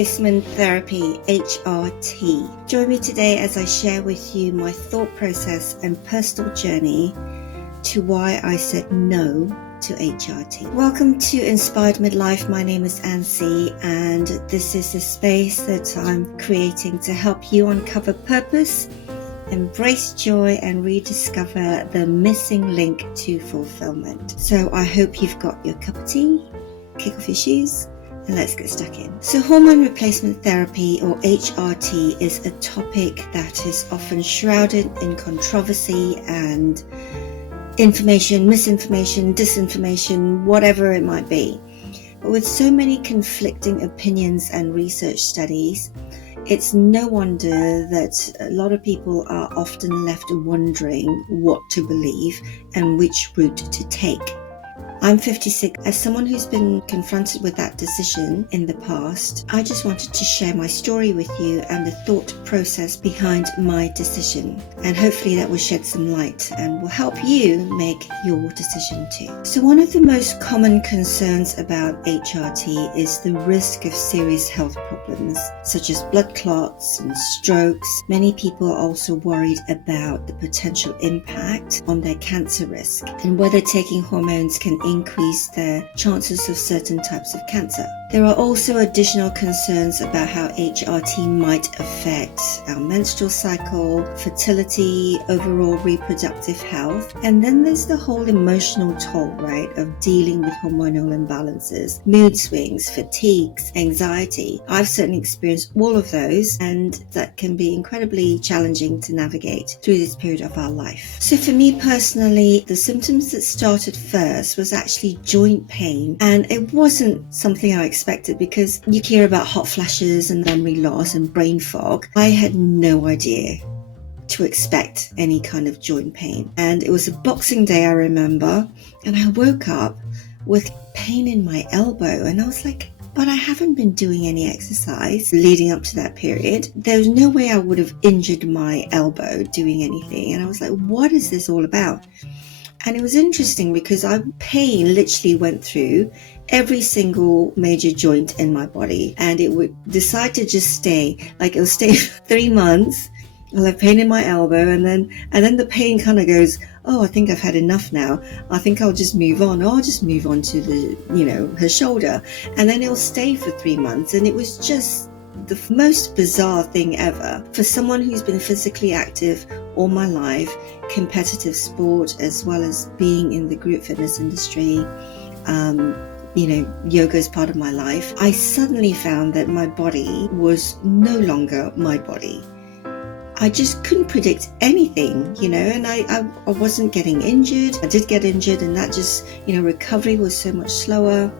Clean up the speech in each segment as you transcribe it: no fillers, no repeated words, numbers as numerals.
Replacement Therapy, HRT. Join me today as I share with you my thought process and personal journey to why I said no to HRT. Welcome to Inspired Midlife. My name is Ancy, and this is a space that I'm creating to help you uncover purpose, embrace joy, and rediscover the missing link to fulfillment. So I hope you've got your cup of tea, kick off your shoes, and let's get stuck in. So hormone replacement therapy, or HRT, is a topic that is often shrouded in controversy and information, misinformation, disinformation, whatever it might be. But with so many conflicting opinions and research studies, it's no wonder that a lot of people are often left wondering what to believe and which route to take. I'm 56. As someone who's been confronted with that decision in the past, I just wanted to share my story with you and the thought process behind my decision. And hopefully that will shed some light and will help you make your decision too. So one of the most common concerns about HRT is the risk of serious health problems, such as blood clots and strokes. Many people are also worried about the potential impact on their cancer risk and whether taking hormones can increase their chances of certain types of cancer. There are also additional concerns about how HRT might affect our menstrual cycle, fertility, overall reproductive health, and then there's the whole emotional toll, right, of dealing with hormonal imbalances, mood swings, fatigues, anxiety. I've certainly experienced all of those, and that can be incredibly challenging to navigate through this period of our life. So for me personally, the symptoms that started first was actually joint pain, and it wasn't something I expected because you hear about hot flashes and memory loss and brain fog. I had no idea to expect any kind of joint pain, and it was a Boxing Day, I remember, and I woke up with pain in my elbow, and I was like, but I haven't been doing any exercise leading up to that period. There was no way I would have injured my elbow doing anything, and I was like, what is this all about? And it was interesting because pain literally went through every single major joint in my body, and it would decide to just stay. Like, it'll stay for 3 months. I'll have pain in my elbow, and then the pain kind of goes, oh, I think I've had enough now. I think I'll just move on. I'll just move on to her shoulder. And then it'll stay for 3 months. And it was just the most bizarre thing ever. For someone who's been physically active all my life, competitive sport, as well as being in the group fitness industry, yoga is part of my life, I suddenly found that my body was no longer my body. I just couldn't predict anything, and I wasn't getting injured. I did get injured, and that just, recovery was so much slower.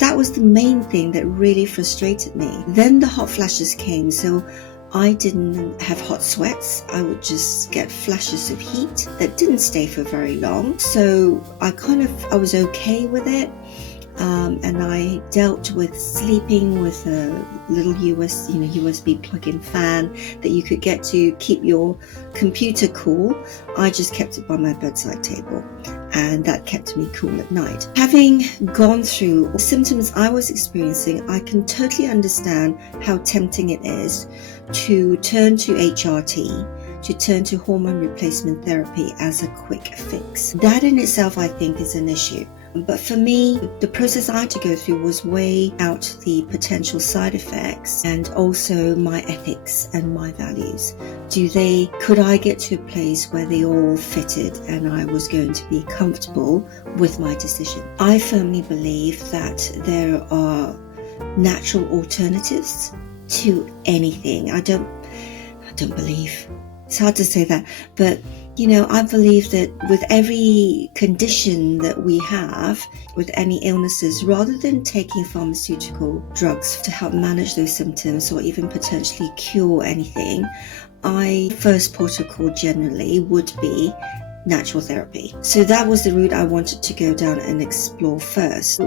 That was the main thing that really frustrated me. Then the hot flashes came, so I didn't have hot sweats. I would just get flashes of heat that didn't stay for very long. So I was okay with it. And I dealt with sleeping with a little USB plug-in fan that you could get to keep your computer cool. I just kept it by my bedside table, and that kept me cool at night. Having gone through the symptoms I was experiencing, I can totally understand how tempting it is to turn to HRT, to turn to hormone replacement therapy as a quick fix. That in itself, I think, is an issue. But for me, the process I had to go through was weigh out the potential side effects and also my ethics and my values. Could I get to a place where they all fitted and I was going to be comfortable with my decision? I firmly believe that there are natural alternatives to anything. I don't believe. It's hard to say that, but I believe that with every condition that we have, with any illnesses, rather than taking pharmaceutical drugs to help manage those symptoms or even potentially cure anything, first protocol generally would be natural therapy. So that was the route I wanted to go down and explore first.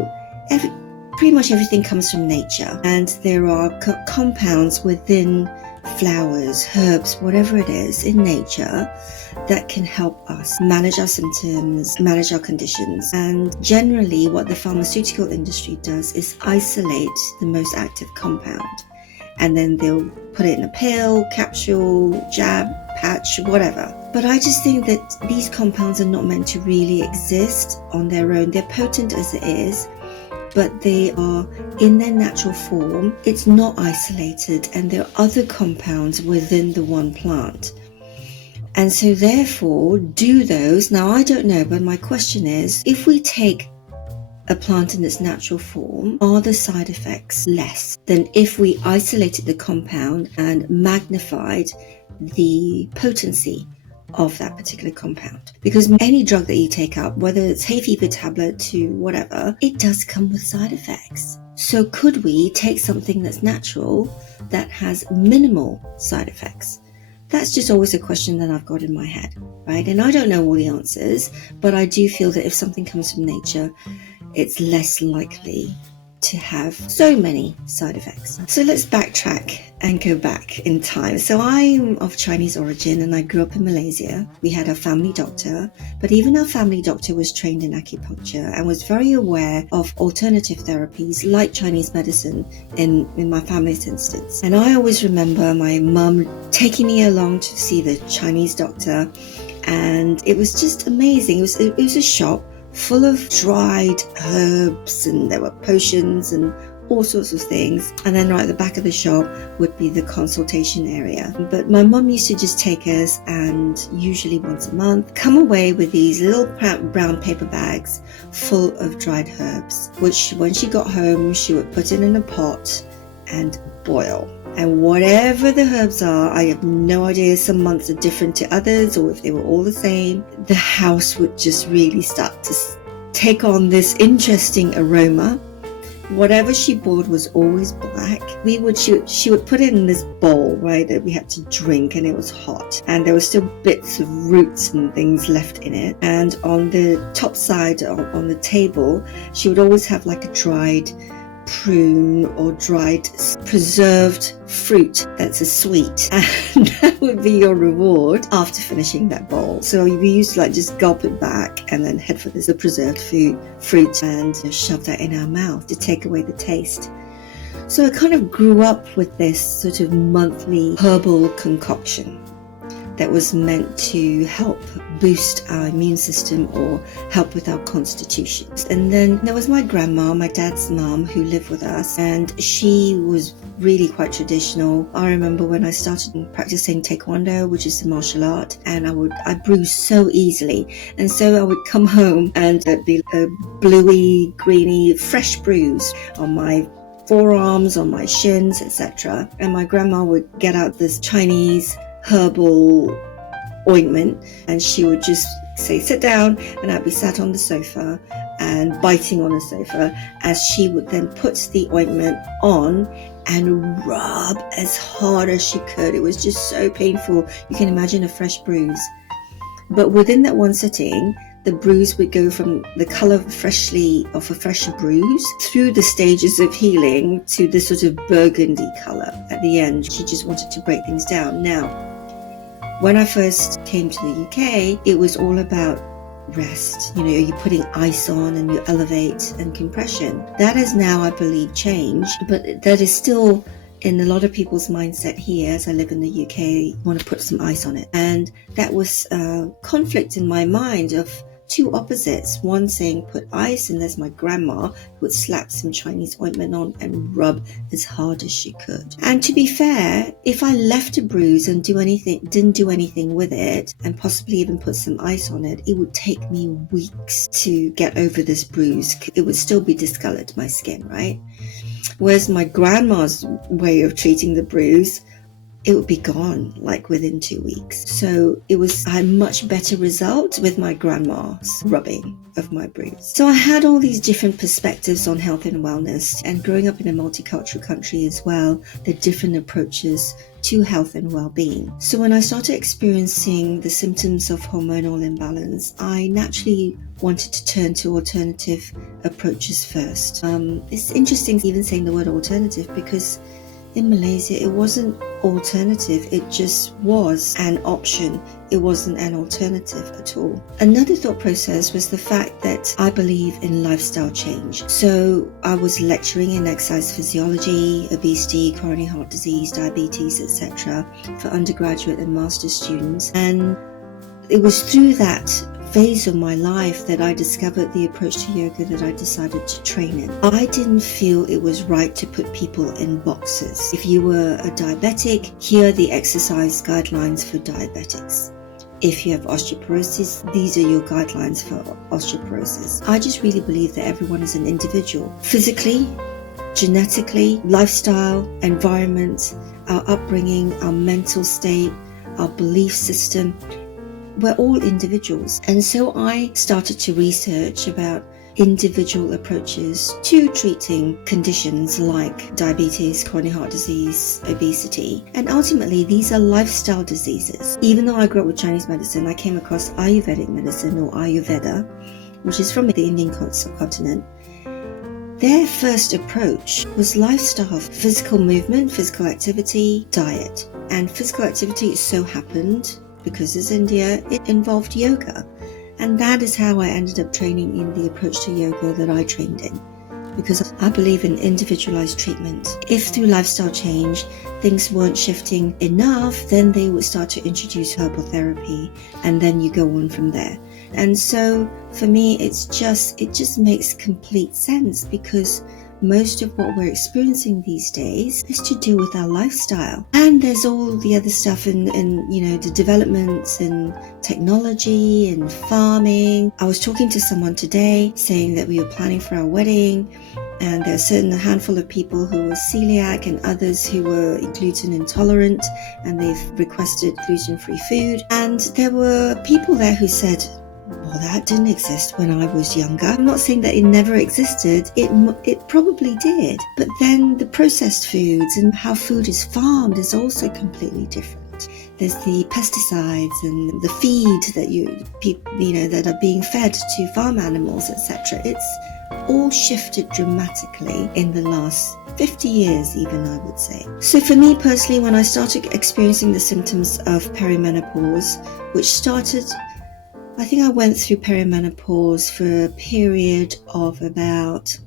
Pretty much everything comes from nature, and there are compounds within flowers, herbs, whatever it is in nature that can help us manage our symptoms, manage our conditions. And generally what the pharmaceutical industry does is isolate the most active compound, and then they'll put it in a pill, capsule, jab, patch, whatever. But I just think that these compounds are not meant to really exist on their own. They're potent as it is, but they are in their natural form. It's not isolated, and there are other compounds within the one plant. And so therefore, do those, now I don't know, but my question is, if we take a plant in its natural form, are the side effects less than if we isolated the compound and magnified the potency of that particular compound? Because any drug that you take up, whether it's hay fever tablet to whatever, it does come with side effects. So could we take something that's natural that has minimal side effects? That's just always a question that I've got in my head, right? And I don't know all the answers, but I do feel that if something comes from nature, it's less likely to have so many side effects. So let's backtrack and go back in time. So I'm of Chinese origin and I grew up in Malaysia. We had a family doctor, but even our family doctor was trained in acupuncture and was very aware of alternative therapies like Chinese medicine in my family's instance. And I always remember my mum taking me along to see the Chinese doctor, and it was just amazing. It was a shop full of dried herbs, and there were potions and all sorts of things. And then right at the back of the shop would be the consultation area. But my mum used to just take us, and usually once a month, come away with these little brown paper bags full of dried herbs, which when she got home, she would put it in a pot and boil. And whatever the herbs are, I have no idea, some months are different to others, or if they were all the same, the house would just really start to take on this interesting aroma. Whatever she boiled was always black. She would put it in this bowl, right, that we had to drink, and it was hot. And there were still bits of roots and things left in it. And on the top side, on the table, she would always have like a dried prune or dried preserved fruit that's a sweet, and that would be your reward after finishing that bowl. So we used to like just gulp it back and then head for the preserved fruit and shove that in our mouth to take away the taste. So I kind of grew up with this sort of monthly herbal concoction that was meant to help boost our immune system or help with our constitution. And then there was my grandma, my dad's mom, who lived with us, and she was really quite traditional. I remember when I started practicing Taekwondo, which is a martial art, and I bruised so easily. And so I would come home and there'd be a bluey, greeny, fresh bruise on my forearms, on my shins, etc. And my grandma would get out this Chinese herbal ointment, and she would just say sit down, and I'd be sat on the sofa and biting on the sofa as she would then put the ointment on and rub as hard as she could. It was just so painful. You can imagine a fresh bruise, but within that one sitting, the bruise would go from the color of a fresh bruise through the stages of healing to this sort of burgundy color at the end. She just wanted to break things down. Now, when I first came to the UK, it was all about rest. You're putting ice on and you elevate and compression. That has now, I believe, changed, but that is still in a lot of people's mindset here. As I live in the UK, want to put some ice on it. And that was a conflict in my mind of two opposites. One saying put ice, and there's my grandma who would slap some Chinese ointment on and rub as hard as she could. And to be fair, if I left a bruise and didn't do anything with it, and possibly even put some ice on it, it would take me weeks to get over this bruise. It would still be discolored, my skin, right? Whereas my grandma's way of treating the bruise, it would be gone like within 2 weeks. So I had much better result with my grandma's rubbing of my bruise. So I had all these different perspectives on health and wellness, and growing up in a multicultural country as well, the different approaches to health and well-being. So when I started experiencing the symptoms of hormonal imbalance, I naturally wanted to turn to alternative approaches first. It's interesting even saying the word alternative, because in Malaysia, it wasn't alternative, it just was an option. It wasn't an alternative at all. Another thought process was the fact that I believe in lifestyle change. So I was lecturing in exercise physiology, obesity, coronary heart disease, diabetes, etc. for undergraduate and master's students. And it was through that phase of my life that I discovered the approach to yoga that I decided to train in. I didn't feel it was right to put people in boxes. If you were a diabetic, here are the exercise guidelines for diabetics. If you have osteoporosis, these are your guidelines for osteoporosis. I just really believe that everyone is an individual. Physically, genetically, lifestyle, environment, our upbringing, our mental state, our belief system, we're all individuals. And so I started to research about individual approaches to treating conditions like diabetes, coronary heart disease, obesity. And ultimately, these are lifestyle diseases. Even though I grew up with Chinese medicine, I came across Ayurvedic medicine, or Ayurveda, which is from the Indian subcontinent. Their first approach was lifestyle, physical movement, physical activity, diet. And physical activity, it so happened, because it's India, it involved yoga. And that is how I ended up training in the approach to yoga that I trained in, because I believe in individualized treatment. If through lifestyle change things weren't shifting enough, then they would start to introduce herbal therapy, and then you go on from there. And so for me, it just makes complete sense, because most of what we're experiencing these days is to do with our lifestyle. And there's all the other stuff in the developments in technology and farming. I was talking to someone today saying that we were planning for our wedding, and there's a handful of people who were celiac and others who were gluten intolerant, and they've requested gluten-free food. And there were people there who said, well, that didn't exist when I was younger. I'm not saying that it never existed. It probably did. But then the processed foods and how food is farmed is also completely different. There's the pesticides and the feed that that are being fed to farm animals, etc. It's all shifted dramatically in the last 50 years, even, I would say. So for me personally, when I started experiencing the symptoms of perimenopause, which started, I think I went through perimenopause for a period of about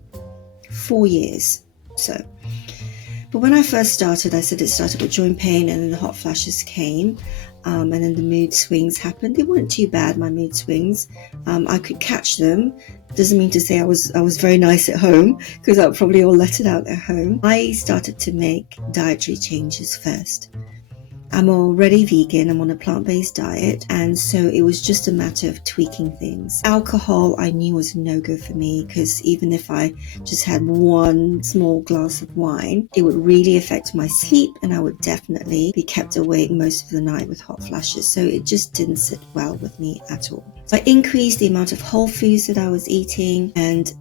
4 years. But when I first started, I said it started with joint pain, and then the hot flashes came, and then the mood swings happened. They weren't too bad, my mood swings. I could catch them. Doesn't mean to say I was very nice at home, because I would probably all let it out at home. I started to make dietary changes first. I'm already vegan, I'm on a plant-based diet, and so it was just a matter of tweaking things. Alcohol I knew was a no-go for me, because even if I just had one small glass of wine, it would really affect my sleep, and I would definitely be kept awake most of the night with hot flashes. So it just didn't sit well with me at all. So I increased the amount of whole foods that I was eating, and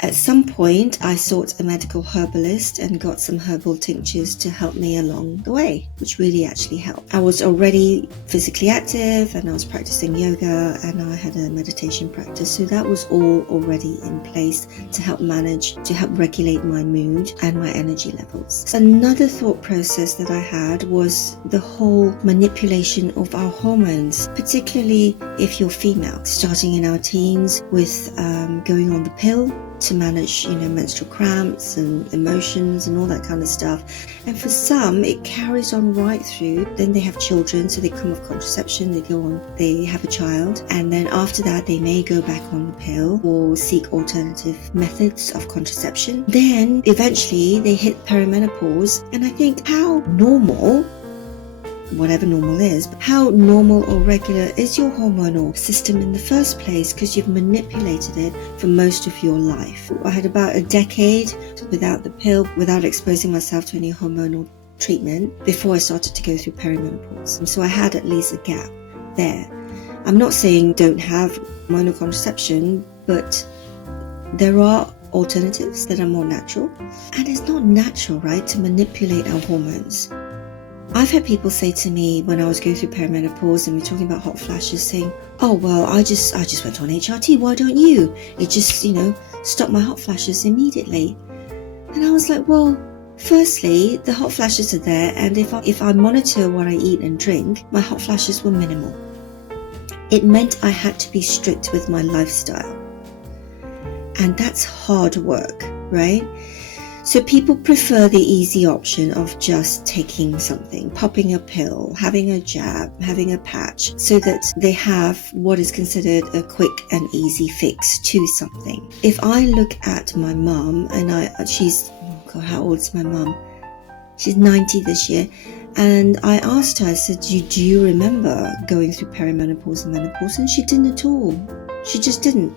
at some point, I sought a medical herbalist and got some herbal tinctures to help me along the way, which really actually helped. I was already physically active, and I was practicing yoga, and I had a meditation practice. So that was all already in place to help regulate my mood and my energy levels. Another thought process that I had was the whole manipulation of our hormones, particularly if you're female, starting in our teens with going on the pill to manage, menstrual cramps and emotions and all that kind of stuff. And for some, it carries on right through. Then they have children, so they come off contraception, they have a child, and then after that, they may go back on the pill or seek alternative methods of contraception. Then eventually they hit perimenopause, and I think how normal, whatever normal is, but how normal or regular is your hormonal system in the first place, because you've manipulated it for most of your life. I had about a decade without the pill, without exposing myself to any hormonal treatment before I started to go through perimenopause. And so I had at least a gap there. I'm not saying don't have hormonal contraception, but there are alternatives that are more natural. And it's not natural, right, to manipulate our hormones. I've had people say to me when I was going through perimenopause and we're talking about hot flashes, saying, oh, well, I just went on HRT, why don't you? It just, stopped my hot flashes immediately. And I was like, well, Firstly, the hot flashes are there, and if I monitor what I eat and drink, my hot flashes were minimal. It meant I had to be strict with my lifestyle. And that's hard work, right? So people prefer the easy option of just taking something, popping a pill, having a jab, having a patch, so that they have what is considered a quick and easy fix to something. If I look at my mum, and she's, oh God, how old is my mum? She's 90 this year. And I asked her, I said, do you remember going through perimenopause and menopause? And she didn't at all. She just didn't.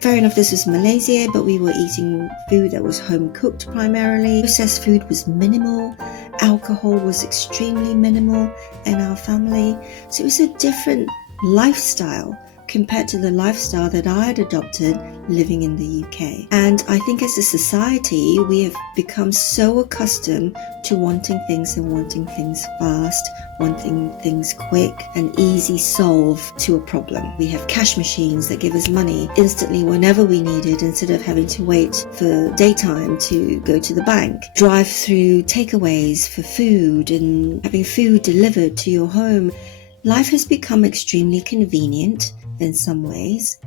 Fair enough, this was Malaysia, but we were eating food that was home cooked primarily. Processed food was minimal. Alcohol was extremely minimal in our family. So it was a different lifestyle compared to the lifestyle that I had adopted living in the UK. And I think as a society, we have become so accustomed to wanting things and wanting things fast, wanting things quick, an easy solve to a problem. We have cash machines that give us money instantly whenever we need it, instead of having to wait for daytime to go to the bank. Drive through takeaways for food and having food delivered to your home. Life has become extremely convenient in some ways,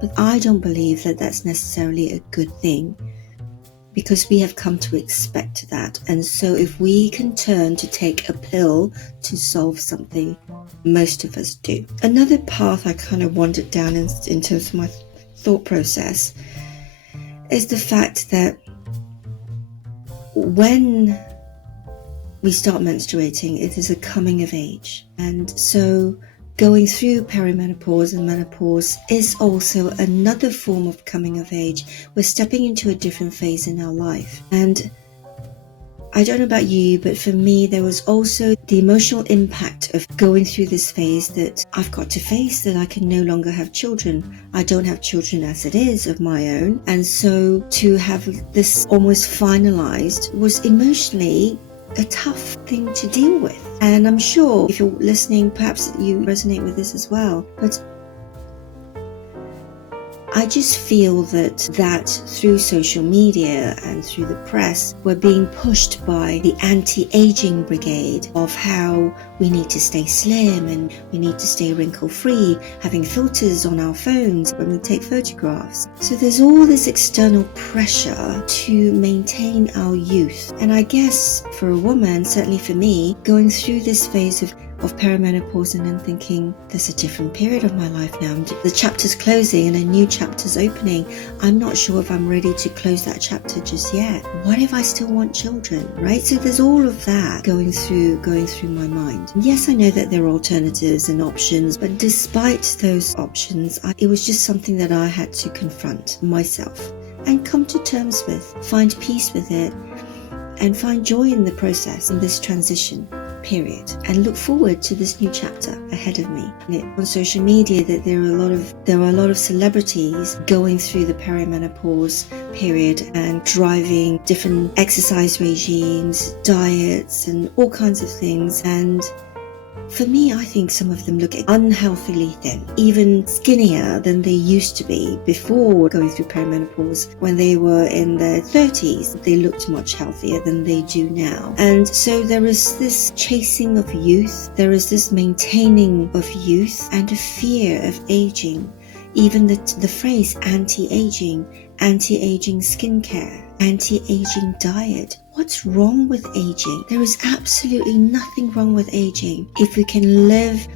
but I don't believe that that's necessarily a good thing, because we have come to expect that. And so if we can turn to take a pill to solve something, most of us do. Another path I kind of wandered down in terms of my thought process is the fact that when we start menstruating, it is a coming of age. And so going through perimenopause and menopause is also another form of coming of age. We're stepping into a different phase in our life. And I don't know about you, but for me, there was also the emotional impact of going through this phase that I've got to face, that I can no longer have children. I don't have children as it is of my own. And so to have this almost finalized was emotionally a tough thing to deal with. And I'm sure if you're listening, perhaps you resonate with this as well. But I just feel that through social media and through the press, we're being pushed by the Antiaging Brigade of how we need to stay slim and we need to stay wrinkle-free, having filters on our phones when we take photographs. So there's all this external pressure to maintain our youth. And I guess for a woman, certainly for me, going through this phase of perimenopause and then thinking, there's a different period of my life now. The chapter's closing and a new chapter's opening. I'm not sure if I'm ready to close that chapter just yet. What if I still want children, right? So there's all of that going through my mind. Yes, I know that there are alternatives and options, but despite those options, it was just something that I had to confront myself and come to terms with, find peace with it, and find joy in the process, in this transition period, and look forward to this new chapter ahead of me. On social media, that there are a lot of celebrities going through the perimenopause period and driving different exercise regimes, diets, and all kinds of things. And for me, I think some of them look unhealthily thin, even skinnier than they used to be before going through perimenopause. When they were in their 30s, they looked much healthier than they do now. And so there is this chasing of youth, there is this maintaining of youth, and a fear of aging. Even the phrase anti-aging skincare, anti-aging diet. What's wrong with aging? There is absolutely nothing wrong with aging. If we can live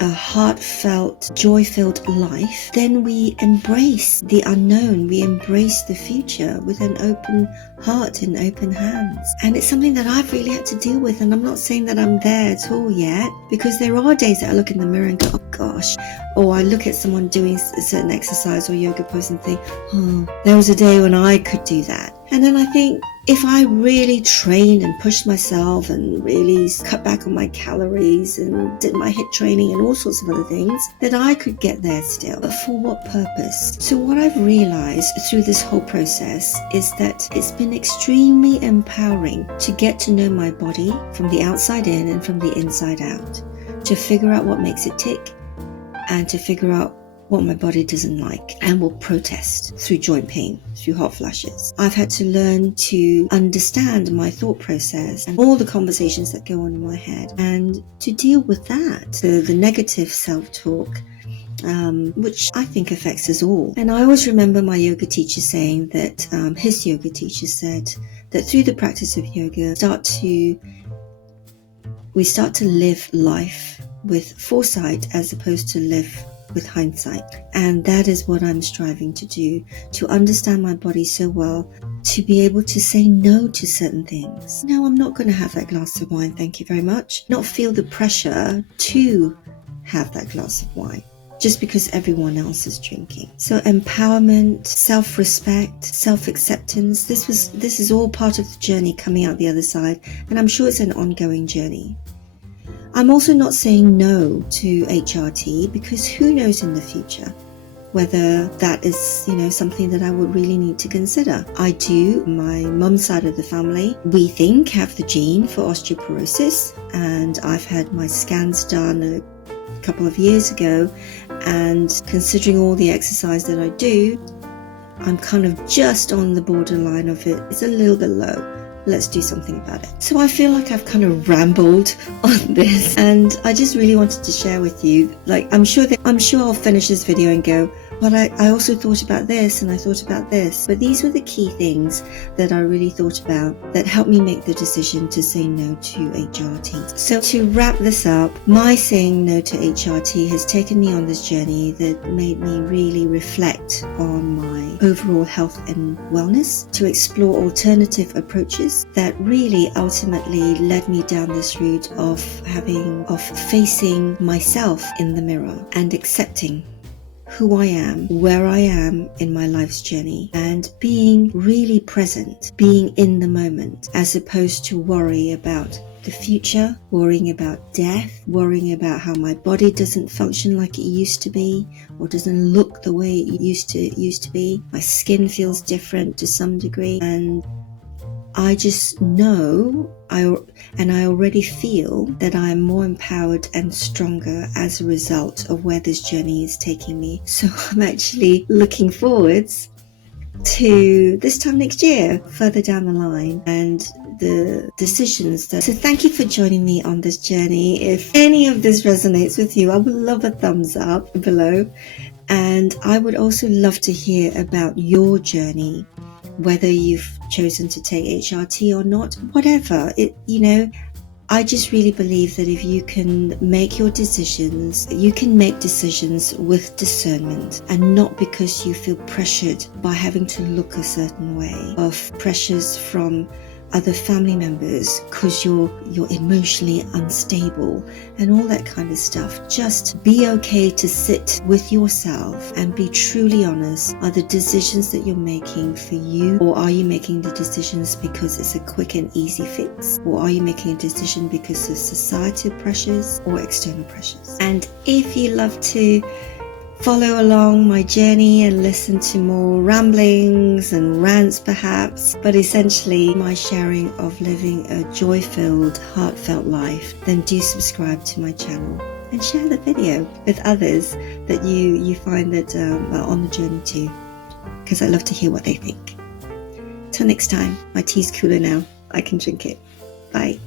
a heartfelt, joy-filled life, then we embrace the unknown, we embrace the future with an open heart and open hands. And it's something that I've really had to deal with, and I'm not saying that I'm there at all yet, because there are days that I look in the mirror and go, oh gosh, or I look at someone doing a certain exercise or yoga pose and think, oh, there was a day when I could do that. And then I think, if I really trained and pushed myself and really cut back on my calories and did my HIIT training and all sorts of other things, that I could get there still. But for what purpose? So what I've realized through this whole process is that it's been extremely empowering to get to know my body from the outside in and from the inside out, to figure out what makes it tick and to figure out what my body doesn't like and will protest through joint pain, through hot flashes. I've had to learn to understand my thought process and all the conversations that go on in my head, and to deal with that, the negative self-talk, which I think affects us all. And I always remember my yoga teacher saying that, his yoga teacher said that through the practice of yoga, we start to live life with foresight as opposed to live with hindsight. And that is what I'm striving to do, to understand my body so well, to be able to say no to certain things. No, I'm not going to have that glass of wine, thank you very much. Not feel the pressure to have that glass of wine just because everyone else is drinking. So empowerment, self-respect, self-acceptance, this is all part of the journey coming out the other side, and I'm sure it's an ongoing journey. I'm also not saying no to HRT, because who knows in the future whether that is, something that I would really need to consider. I do, my mum's side of the family, we think have the gene for osteoporosis, and I've had my scans done a couple of years ago, and considering all the exercise that I do, I'm kind of just on the borderline of it. It's a little bit low. Let's do something about it. So I feel like I've kind of rambled on this, and I just really wanted to share with you, I'm sure I'll finish this video and go, but I also thought about this and I thought about this. But these were the key things that I really thought about that helped me make the decision to say no to HRT. So to wrap this up, my saying no to HRT has taken me on this journey that made me really reflect on my overall health and wellness, to explore alternative approaches that really ultimately led me down this route of facing myself in the mirror and accepting who I am, where I am in my life's journey, and being really present, being in the moment, as opposed to worry about the future, worrying about death, worrying about how my body doesn't function like it used to be, or doesn't look the way it used to be. My skin feels different to some degree, and I just know, I already feel that I am more empowered and stronger as a result of where this journey is taking me. So I'm actually looking forwards to this time next year, further down the line, and the decisions so thank you for joining me on this journey. If any of this resonates with you, I would love a thumbs up below, and I would also love to hear about your journey, whether you've chosen to take HRT or not, whatever I just really believe that if you can make your decisions, you can make decisions with discernment, and not because you feel pressured by having to look a certain way, of pressures from other family members because you're emotionally unstable and all that kind of stuff. Just be okay to sit with yourself and be truly honest. Are the decisions that you're making for you, or are you making the decisions because it's a quick and easy fix, or are you making a decision because of societal pressures or external pressures? And if you love to follow along my journey and listen to more ramblings and rants perhaps, but essentially my sharing of living a joy-filled, heartfelt life, then do subscribe to my channel and share the video with others that you find that are on the journey too, because I love to hear what they think. Till next time, my tea's cooler now. I can drink it. Bye.